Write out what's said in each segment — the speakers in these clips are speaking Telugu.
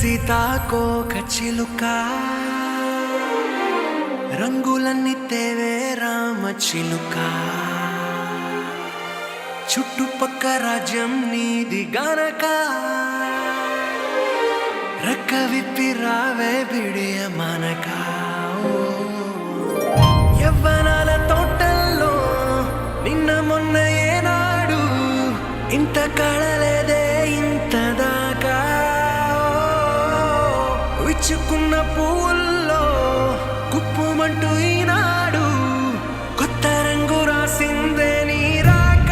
సీతాకోక చిలుక రంగులన్నీ తేవే రామ చిలుక చుట్టుపక్క రాజ్యం నీది గనక రెక్క విప్పి రావే బిడియ మనక యవ్వనాల తోటల్లో నిన్న మొన్న ఏనాడు ఇంత కళలేదే ఇంత దాకా విచ్చుకున్న పువ్వుల్లో కుప్పుమంటూ ఈనాడు కొత్త రంగు రాసిందే నీ రాక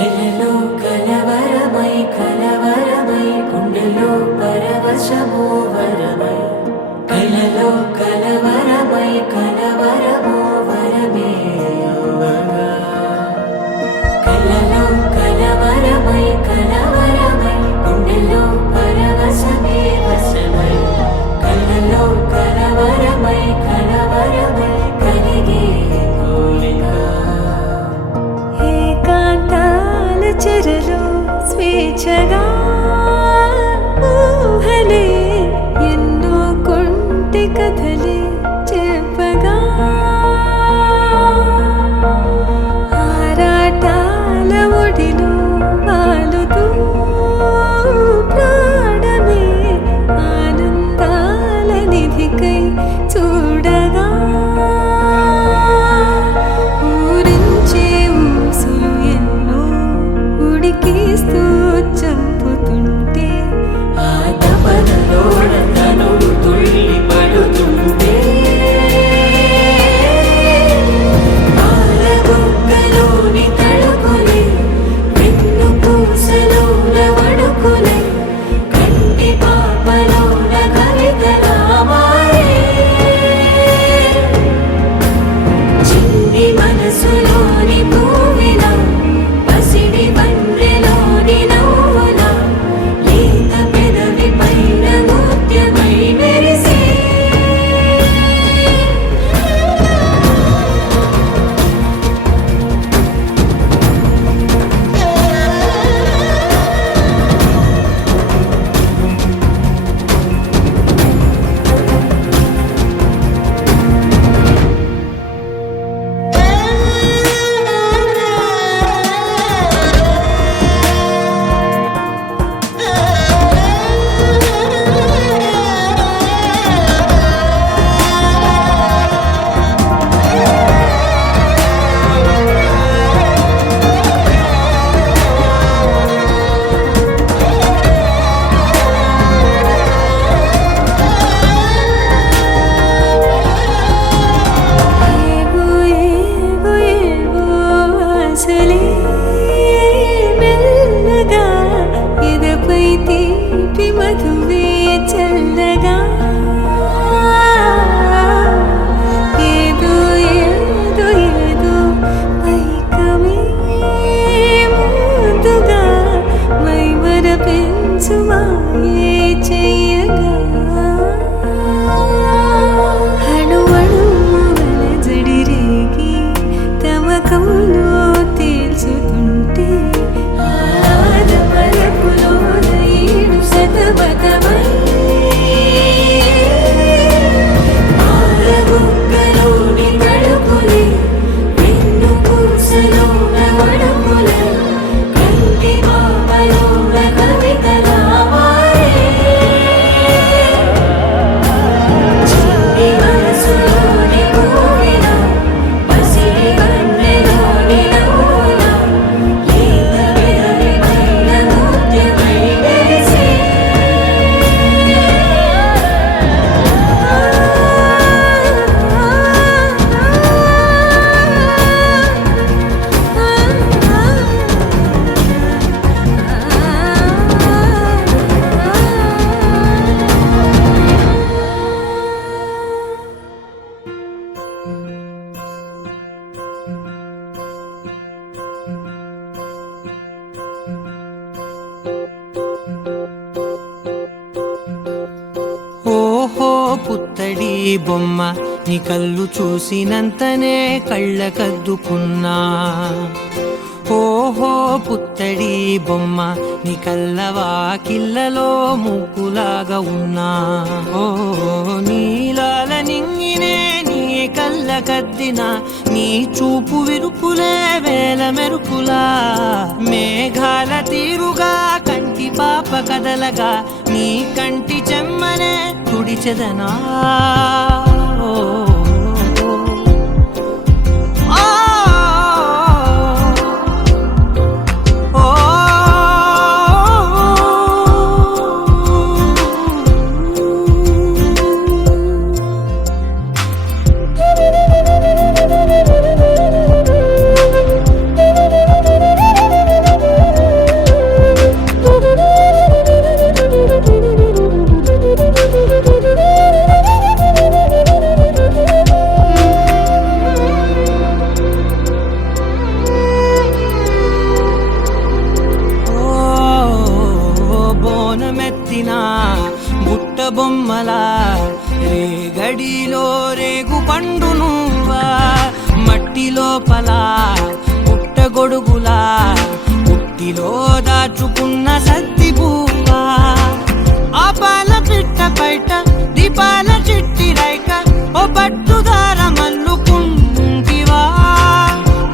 కలలో కలవరమై కలవరమై గుండెలో పరవశమో వరమై కలలో కలవరమై కలవరమో వరమే అవ్వగా కలలో కలవరమై కలవరమై గుండెలో పరవశమే వశమై కలలో కలవరమై కలవరమై కలిగే కోరిక ఏకాంతాల చెరలో స్వేచ్ఛగా ఊహలే ఎన్నో కొంటి కథలే చెప్పగా ఆరాటాల ఒడిలో వాలుతూ ప్రాణమే ఆనందాల నిధికై చూడగా ఊరించే ఊసులు ఎన్నో ఉడికిస్తూ చంపుతుంటే ఆ తపనలోన తనువు తుళ్ళి పడుతుంటే పాలబుగ్గలోని తడుకులే వెన్ను పూసలోన వడుకులే కంటి పాపలోన కవితలా మారే చిన్ని మనసులోని పూవిలా పసిడి బండ్రెలోని నవ్వులా లేత పెదవి పైన ముత్యమై మెరిసే ఏవో ఏవో ఏవో ఆశలే మెల్లగా ఎదపై తీపి మధువే చల్లగా ఏదో ఏదో ఏదో పైకమే ముందుగా మైమర పెంచు మాయే చెయ్యగా అణువణువుల జడిరేగి తమకంలో తేల్చుతుంటే ఆద పరపులోన ఈడు శతమతమై పాలబుగ్గలోని తడుకులే వెన్ను పూసలోన వడుకులే కంటి పాపలోన కవితలా మారే చిన్ని మనసులోని పూవిలా పసిడి బండ్రెలోని నవ్వులా లేత పెదవి పైన ముత్యమై మెరిసే ఓహో పుత్తడి బొమ్మ నీ కళ్ళు చూసినంతనే కళ్ళకద్దుకున్నా ఓహో పుత్తడి బొమ్మ నీ కళ్ళవాకిళ్ళలో ముగ్గులాగా ఉన్నా ఓ నీలాల నింగినే నీ కళ్ళకద్దిన నీ చూపు విరుపులే వేల మెరుపులా మేఘాల తీరుగా కంటి పాప కదలగా నీ కంటి చెమ్మనే తుడిచెదనా ఓ, ఆ, ఓ, లోపల పుట్టగొడుగులా పుట్టిలో దాచుకున్న సత్తి పువ్వా ఆ పాల పిట్ట బయట దీపాల చిట్టి రైక ఓ పట్టుదార మల్లుకుంటివా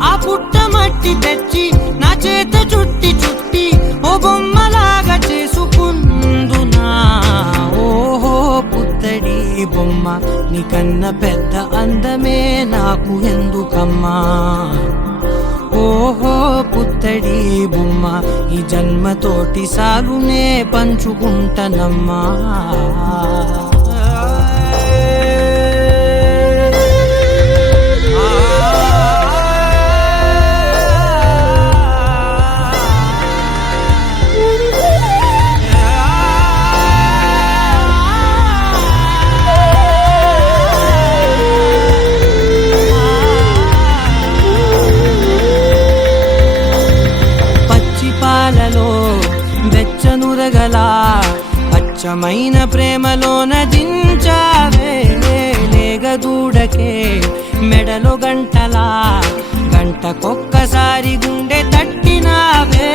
ఆ పుట్ట మట్టి తెచ్చి నా చేత చుట్టి చుట్టి ఓ బొమ్మలాగా చేసుకుందునా ఓహో పుత్తడి బొమ్మ నీకన్న పెద్ద అందమే నాకు ఎందుకమ్మా ఓహో పుత్తడి బొమ్మ ఈ జన్మతోటి సాగునే పంచుకుంటనమ్మా పాలలో వెచ్చనురగల అచ్చమైన ప్రేమలోన దించావే లేగదూడకే మెడలో గంటలా గంటకొక్కసారి గుండె తట్టినావే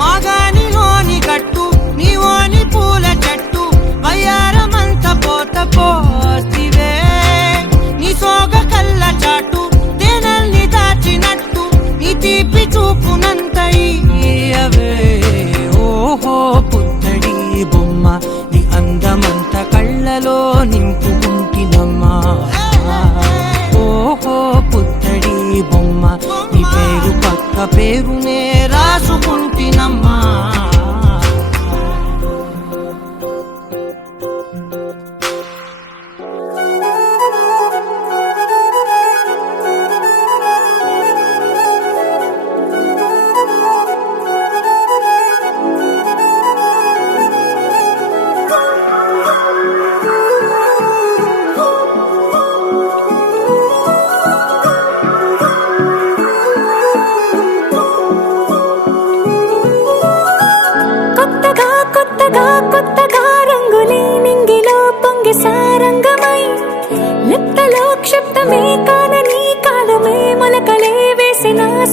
మాగానిలోని కట్టు నీవోని పూల చెట్టు వయ్యారమంత పోత పోస్తివే నీ సోగ కళ్ళ చాటు తేనల్ని దాచినట్టు నీ తీపి చూపునంత ఇయ్యవే ఓహో పుత్తడి బొమ్మ నీ అందమంత కళ్ళలో నింపుకుంటినమ్మా ఓహో పుత్తడి బొమ్మ నీ పేరు పక్క పేరునే రాసుకుంటినమ్మా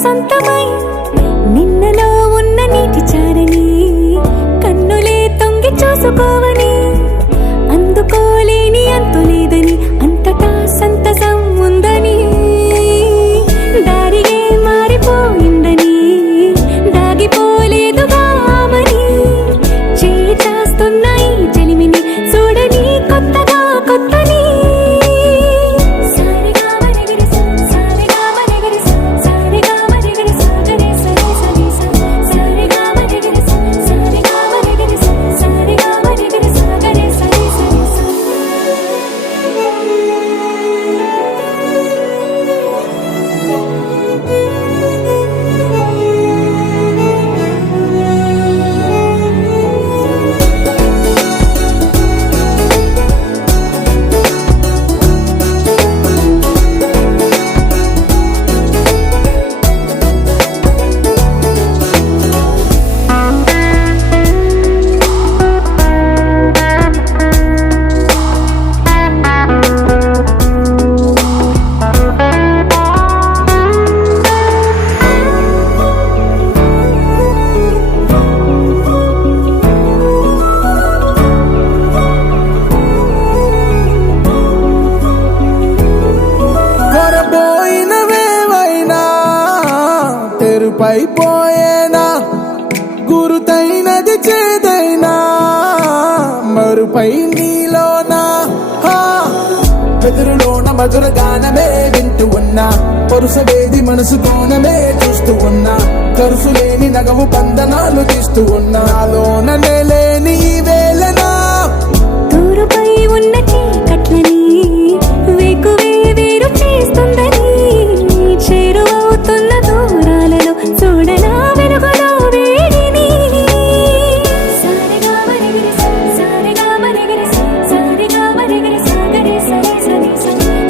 సొంతమై నిన్నలో ఉన్న నీటి చారని కన్నులే తొంగి చూసుకోవని అందుకోలేని అంతులేదని అంతటా సంతసం ఉందని దారిగే మారిపోయిందని దాగిపోలేదుగా ఆమని చేస్తాస్తున్నాయి చెలిమిని చూడని కొత్తగా కొత్తని పైపోయేనా గురుతైనది చేదైనా మరుపై నీలోనా వెదురులోన మధుర గానమే వింటూ ఉన్నా పరుసవేది మనసు కోణమే చూస్తూ ఉన్నా కరుసులేని నగవు బంధనాలు తీస్తూ ఉన్నా లోన లేని వేళనా దూరుపై ఉన్న చీకట్లని వేకువే వేరు చేస్తుందని చేరువవుతున్న దూరాలలో చూడనా వెలుగులో వేడిని సారిగా మరిగిరి సారిగా మరిగిరి సారిగా మరిగిరి సాగరి సరి సరి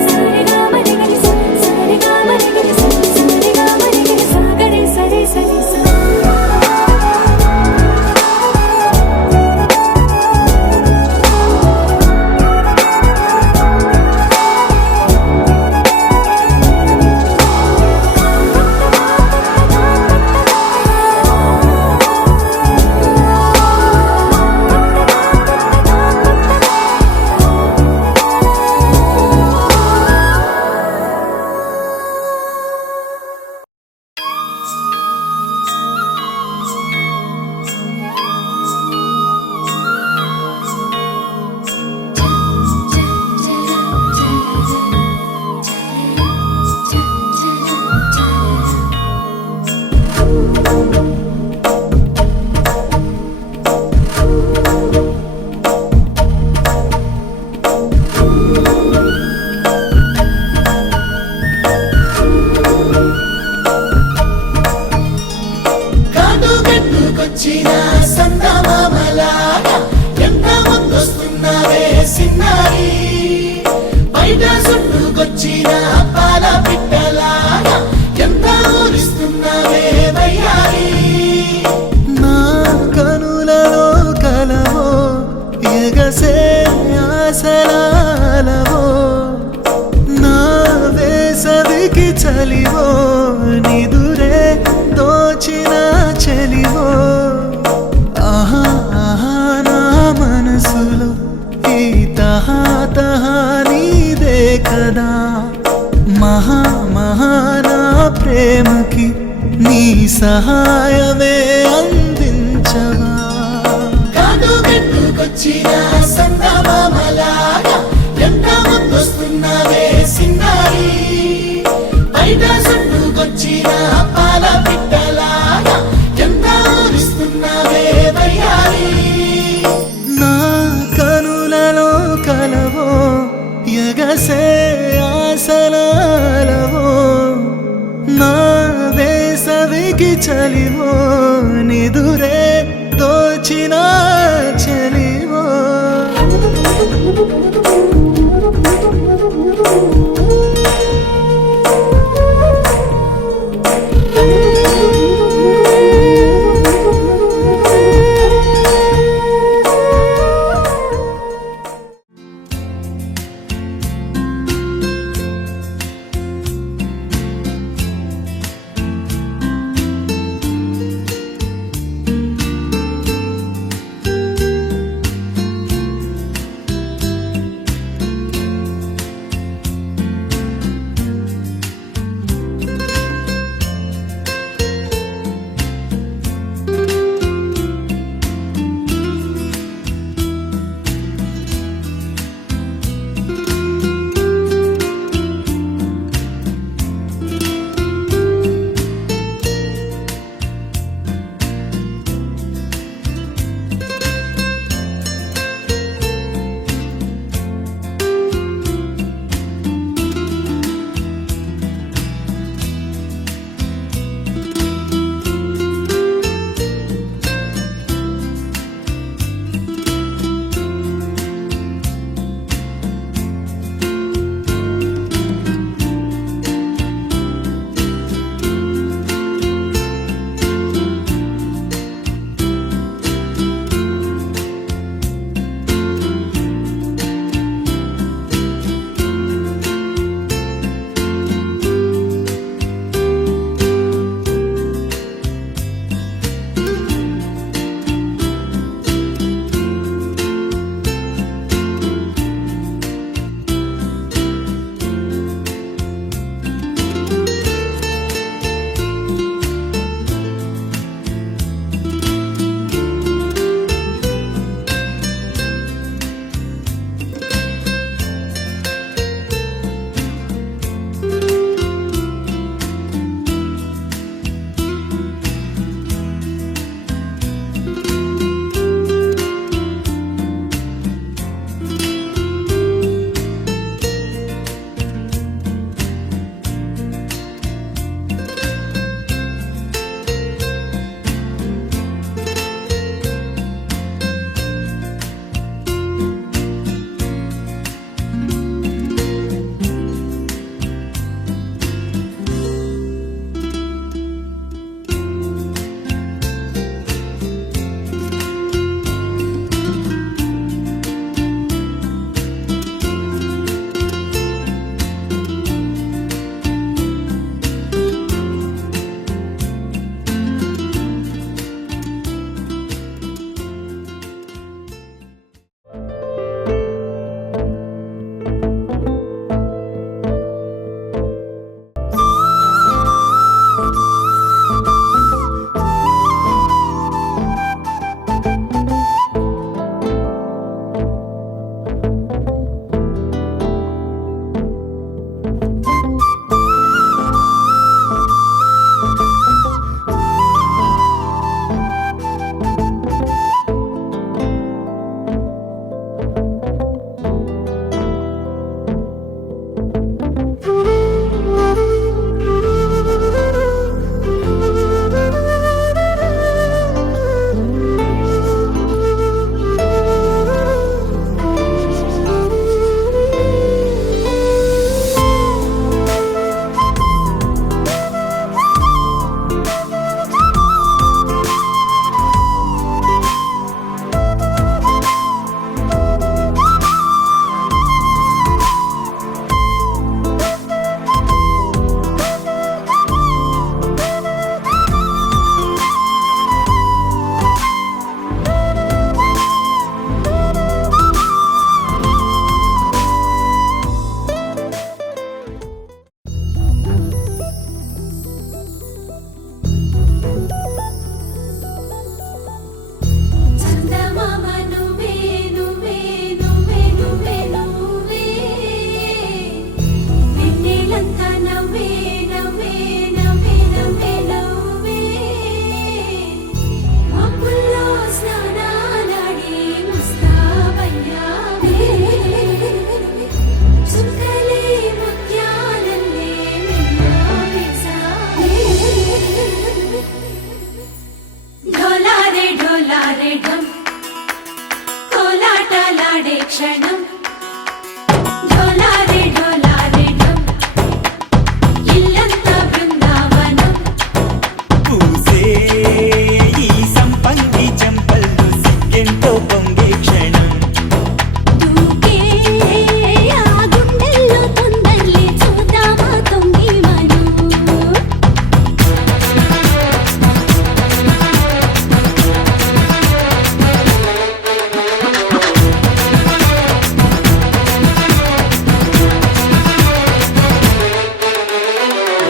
సారిగా మరిగిరి సారిగా మరిగిరి సారిగా మరిగిరి సాగరి సరి సరి చలివో నిదురే దోచిన చలివో ఆహా ఆహా నా మనసులో ఈ తహా తహా నీదే కదా మహా మహా నా ప్రేమకి నీ సహాయమే అందించవా కాటుగట్టుకొచ్చిన సందమామలాగా ఎంత ముద్దొస్తున్నావే సిన్నారి బయట చుట్టుకొచ్చిన పాల పిట్టలాగా ఎంత ఊరిస్తున్నావే వయ్యారి నా కనులలో కలవో ఎగసే ఆసనాలవో నా వేసవికి చలివో నిదురే దోచిన చలివో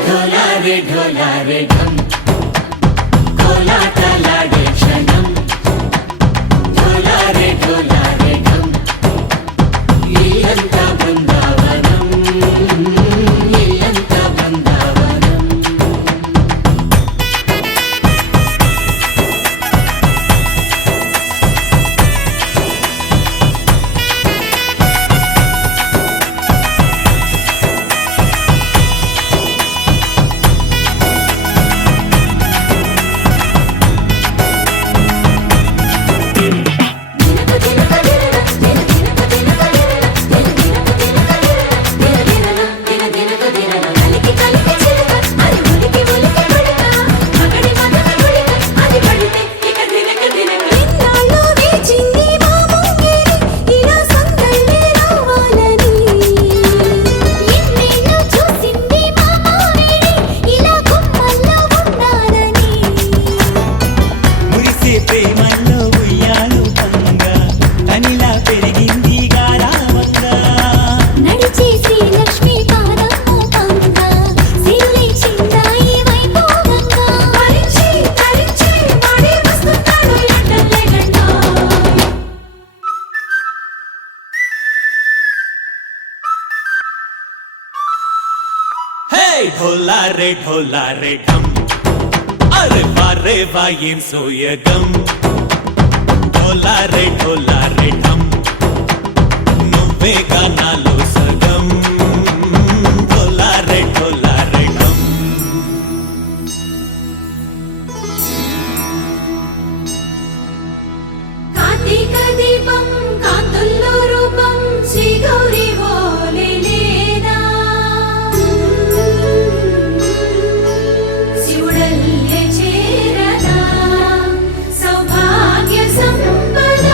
ढोलारे ढोलारे ढम कोलाटलाडे क्षणम ढोलारे ढोलारे ढम इल्लंता बृंदावनम इल्लंता बृंदावनम ढोलारे ढोलारे ढम अरे वारे वायें सोयगम ढोलारे ढोलारे ढम నువ్వే గానాలో సగం ढोलारे ढोलारे ढम కార్తీక దీపం కాంతుల్లో రూపం శ్రీ గౌరీ ఓలే లేదా శివుడల్లే చేరదా సౌభాగ్య సంపద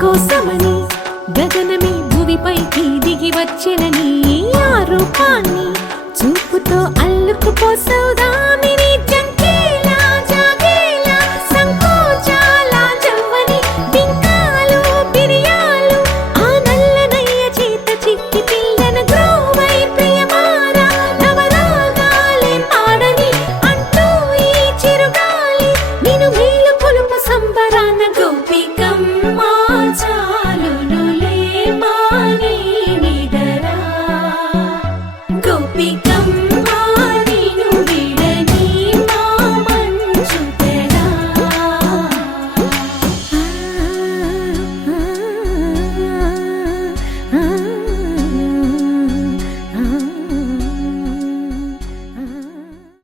కోసమని గగనమే భూమిపైకి దిగి వచ్చినని ఆ రూపాన్ని చూపుతో అల్లుకుపోసౌదామిని